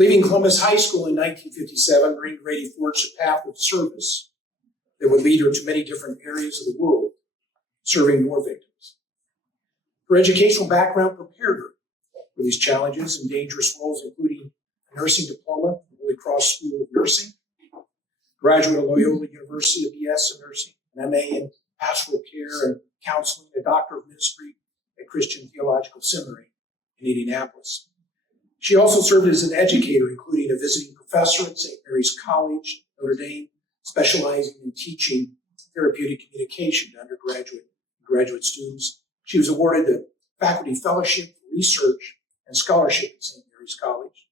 Leaving Columbus High School in 1957, Maureen Grady forged a path of service that would lead her to many different areas of the world, serving war victims. Her educational background prepared her for these challenges and dangerous roles, including a nursing diploma from Holy Cross School of Nursing, graduate of Loyola University of BS in Nursing, an MA in Pastoral Care and Counseling, a Doctor of Ministry at Christian Theological Seminary in Indianapolis. She also served as an educator, including a visiting professor at St. Mary's College, Notre Dame, specializing in teaching therapeutic communication to undergraduate and graduate students. She was awarded the Faculty Fellowship for Research and Scholarship at St. Mary's College,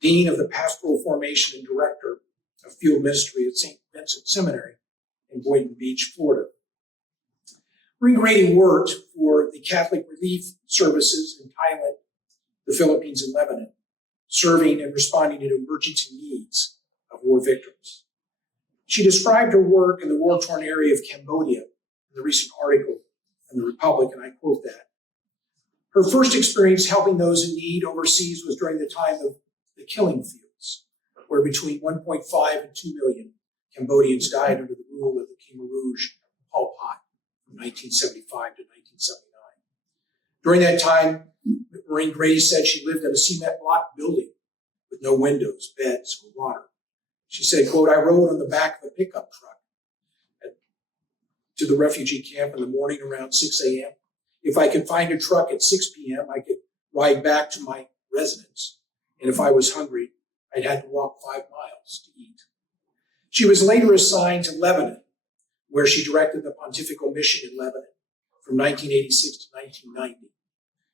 Dean of the Pastoral Formation and Director of Field Ministry at St. Vincent Seminary in Boynton Beach, Florida. Maureen Grady worked for the Catholic Relief Services in Thailand, the Philippines, and Lebanon, serving and responding to emergency needs of war victims. She described her work in the war-torn area of Cambodia in the recent article in The Republic, and I quote that. Her first experience helping those in need overseas was during the time of the killing fields, where between 1.5 and 2 million Cambodians died under the rule of the Khmer Rouge Pol Pot from 1975 to 1979. During that time, Maureen Grady said she lived in a cement block building with no windows, beds, or water. She said, quote, I rode on the back of a pickup truck to the refugee camp in the morning around 6 a.m. If I could find a truck at 6 p.m., I could ride back to my residence. And if I was hungry, I'd had to walk 5 miles to eat. She was later assigned to Lebanon, where she directed the Pontifical Mission in Lebanon from 1986 to 1990.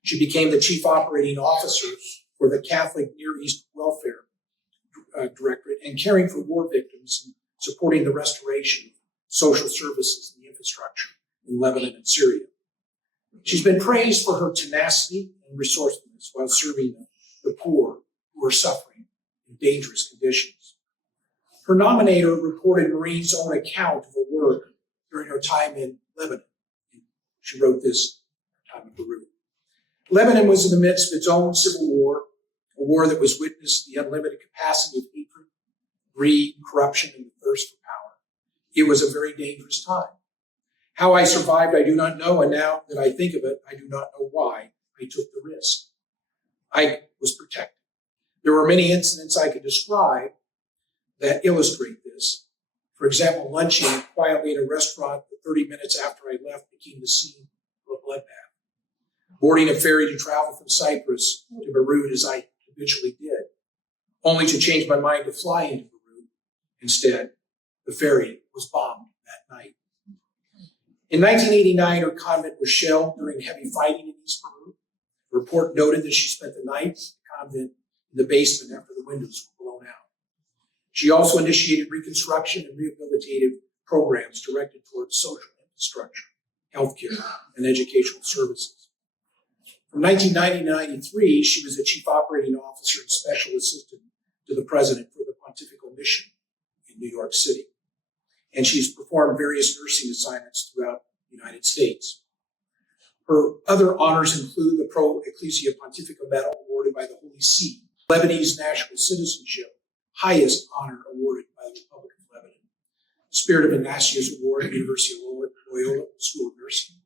She became the chief operating officer for the Catholic Near East Welfare Directorate and caring for war victims and supporting the restoration of social services and the infrastructure in Lebanon and Syria. She's been praised for her tenacity and resourcefulness while serving the poor who are suffering in dangerous conditions. Her nominator reported Maureen's own account of her work during her time in Lebanon. She wrote this time in Beirut. Lebanon was in the midst of its own civil war, a war that was witnessed the unlimited capacity of hatred, greed, corruption, and the thirst for power. It was a very dangerous time. How I survived, I do not know, and now that I think of it, I do not know why I took the risk. I was protected. There were many incidents I could describe that illustrate this. For example, lunching quietly in a restaurant that 30 minutes after I left became the scene of a bloodbath. Boarding a ferry to travel from Cyprus to Beirut as I habitually did, only to change my mind to fly into Beirut. Instead, the ferry was bombed that night. In 1989, her convent was shelled during heavy fighting in East Beirut. The report noted that she spent the night in the convent in the basement after the windows were blown out. She also initiated reconstruction and rehabilitative programs directed towards social infrastructure, healthcare, and educational services. From 1990 to 1993, she was the chief operating officer and special assistant to the president for the Pontifical Mission in New York City. And she's performed various nursing assignments throughout the United States. Her other honors include the Pro Ecclesia Pontifical Medal awarded by the Holy See, Lebanese National Citizenship, highest honor awarded by the Republic of Lebanon, Spirit of Ignatius Award at University of Loyola School of Nursing,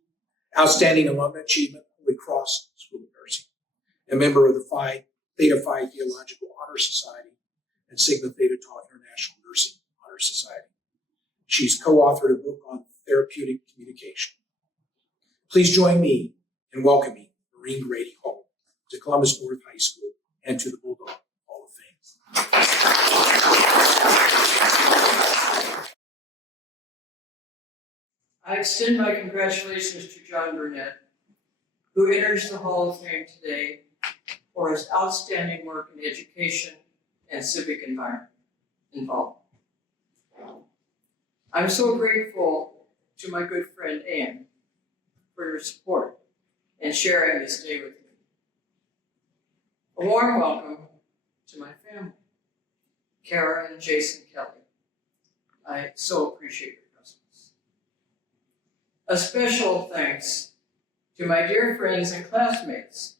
Outstanding Alumni Achievement, Holy Cross School of Nursing, a member of the Theta Phi Theological Honor Society and Sigma Theta Tau International Nursing Honor Society. She's co-authored a book on therapeutic communication. Please join me in welcoming Maureen Grady home to Columbus North High School and to the Bulldog Hall of Fame. I extend my congratulations to John Burnett, who enters the Hall of Fame today for his outstanding work in education and civic involvement. I'm so grateful to my good friend Anne for your support and sharing this day with me. A warm welcome to my family, Kara and Jason Kelly. I so appreciate your presence. A special thanks to my dear friends and classmates,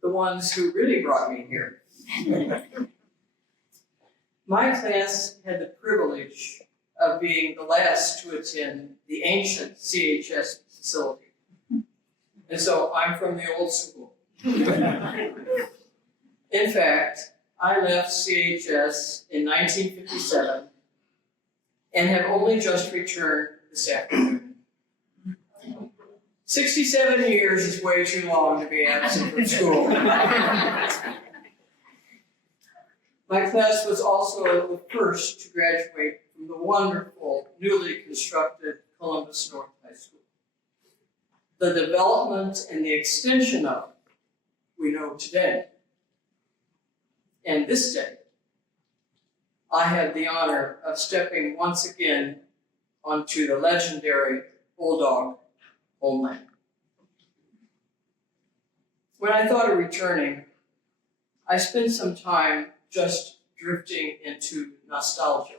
the ones who really brought me here. My class had the privilege of being the last to attend the ancient CHS facility. And so I'm from the old school. In fact, I left CHS in 1957 and have only just returned this afternoon. 67 years is way too long to be absent from school. My class was also the first to graduate from the wonderful, newly constructed Columbus North High School. The development and the extension of it we know today. And this day, I had the honor of stepping once again onto the legendary Bulldog homeland. When I thought of returning, I spent some time just drifting into nostalgia.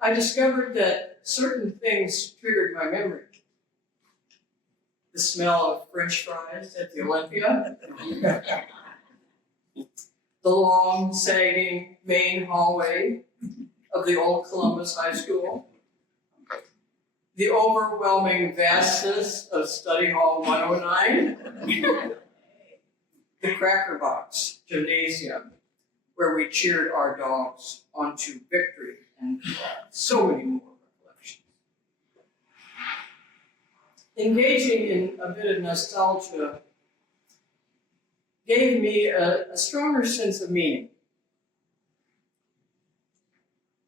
I discovered that certain things triggered my memory. The smell of French fries at the Olympia, the long, sagging main hallway of the old Columbus High School, the overwhelming vastness of Study Hall 109, the Cracker Box Gymnasium, where we cheered our dogs onto victory, and so many more recollections. Engaging in a bit of nostalgia gave me a stronger sense of meaning.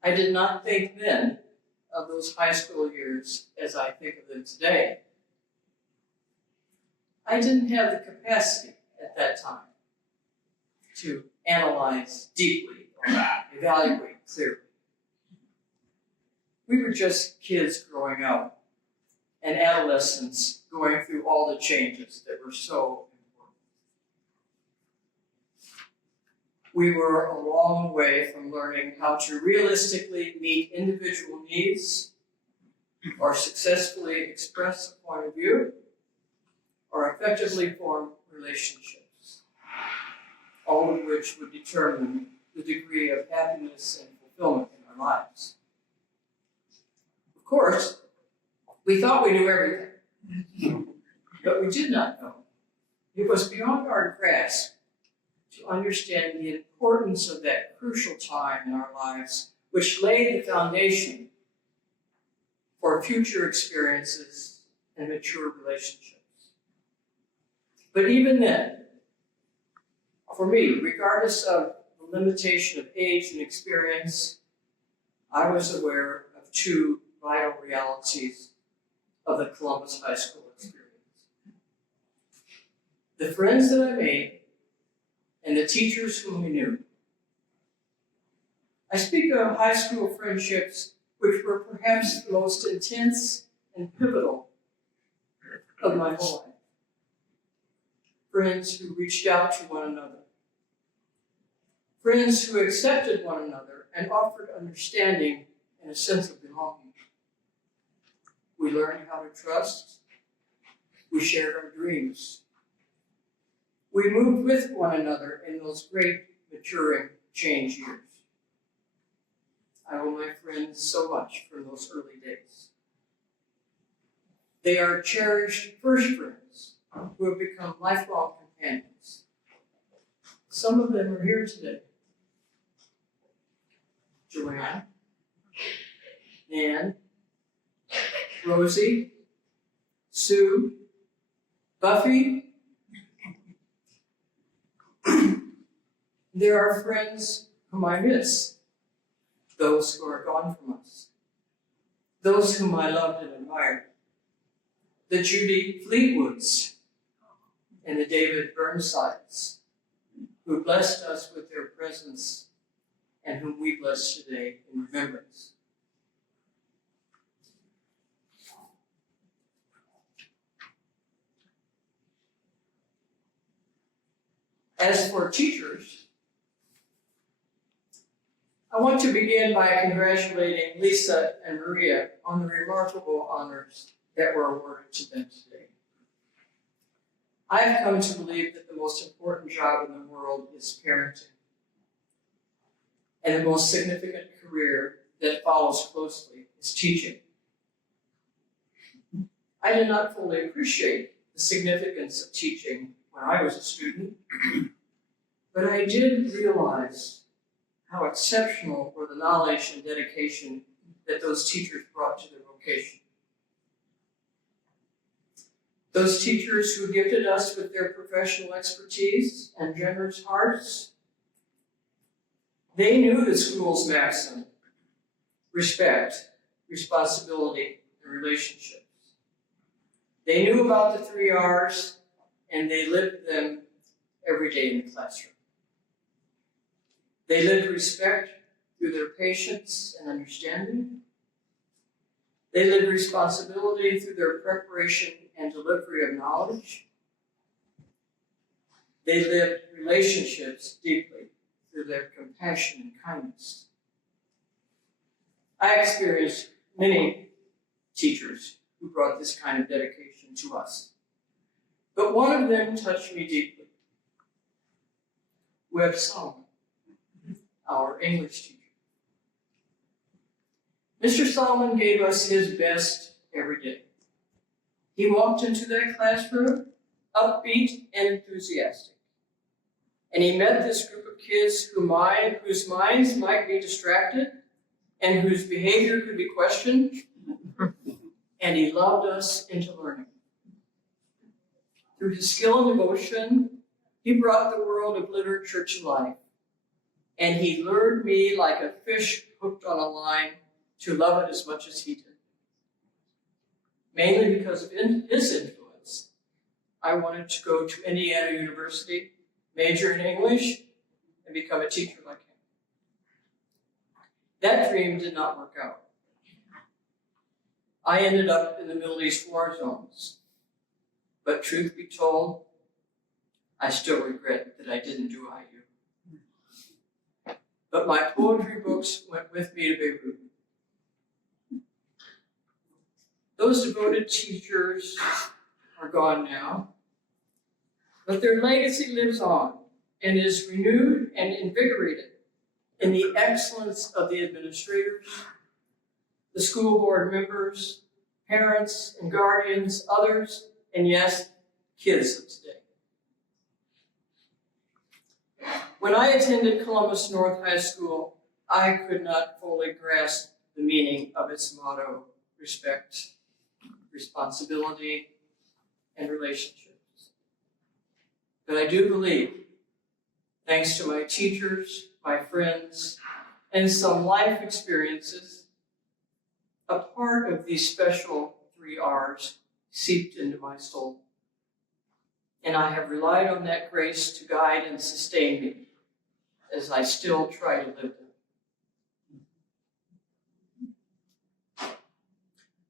I did not think then of those high school years as I think of them today. I didn't have the capacity at that time to analyze deeply or evaluate clearly. We were just kids growing up and adolescents going through all the changes that were so important. We were a long way from learning how to realistically meet individual needs or successfully express a point of view or effectively form relationships, all of which would determine the degree of happiness and fulfillment in our lives. Of course, we thought we knew everything, but we did not know. It was beyond our grasp to understand the importance of that crucial time in our lives, which laid the foundation for future experiences and mature relationships. But even then, for me, regardless of the limitation of age and experience, I was aware of two vital realities of the Columbus High School experience. The friends that I made and the teachers whom I knew. I speak of high school friendships which were perhaps the most intense and pivotal of my whole life. Friends who reached out to one another. Friends who accepted one another and offered understanding and a sense of belonging. We learned how to trust. We shared our dreams. We moved with one another in those great maturing change years. I owe my friends so much from those early days. They are cherished first friends who have become lifelong companions. Some of them are here today. Joanne, Nan, Rosie, Sue, Buffy. There are friends whom I miss, those who are gone from us, those whom I loved and admired, the Judy Fleetwoods and the David Burnsides, who blessed us with their presence and whom we bless today in remembrance. As for teachers, I want to begin by congratulating Lisa and Maria on the remarkable honors that were awarded to them today. I have come to believe that the most important job in the world is parenting. and the most significant career that follows closely is teaching. I did not fully appreciate the significance of teaching when I was a student, but I did realize how exceptional were the knowledge and dedication that those teachers brought to their vocation. Those teachers who gifted us with their professional expertise and generous hearts, they knew the school's maxim: respect, responsibility, and relationships. They knew about the 3 R's, and they lived them every day in the classroom. They lived respect through their patience and understanding. They lived responsibility through their preparation and delivery of knowledge. They lived relationships deeply through their compassion and kindness. I experienced many teachers who brought this kind of dedication to us, but one of them touched me deeply. Webb Solomon, our English teacher. Mr. Solomon gave us his best every day. He walked into that classroom upbeat and enthusiastic. And he met this group of kids whose minds might be distracted and whose behavior could be questioned. And he loved us into learning. Through his skill and devotion, he brought the world of literature to life. And he lured me like a fish hooked on a line to love it as much as he did. Mainly because of his influence, I wanted to go to Indiana University, major in English, and become a teacher like him. That dream did not work out. I ended up in the Middle East war zones. But truth be told, I still regret that I didn't do IU. But my poetry books went with me to Beirut. Those devoted teachers are gone now, but their legacy lives on and is renewed and invigorated in the excellence of the administrators, the school board members, parents and guardians, others, and yes, kids of today. When I attended Columbus North High School, I could not fully grasp the meaning of its motto: respect, responsibility, and relationships. But I do believe, thanks to my teachers, my friends, and some life experiences, a part of these special 3 R's seeped into my soul. And I have relied on that grace to guide and sustain me as I still try to live them.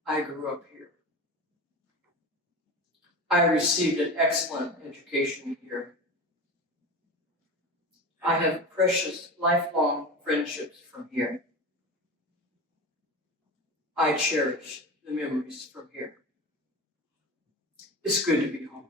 I grew up here. I received an excellent education here. I have precious lifelong friendships from here. I cherish the memories from here. It's good to be home.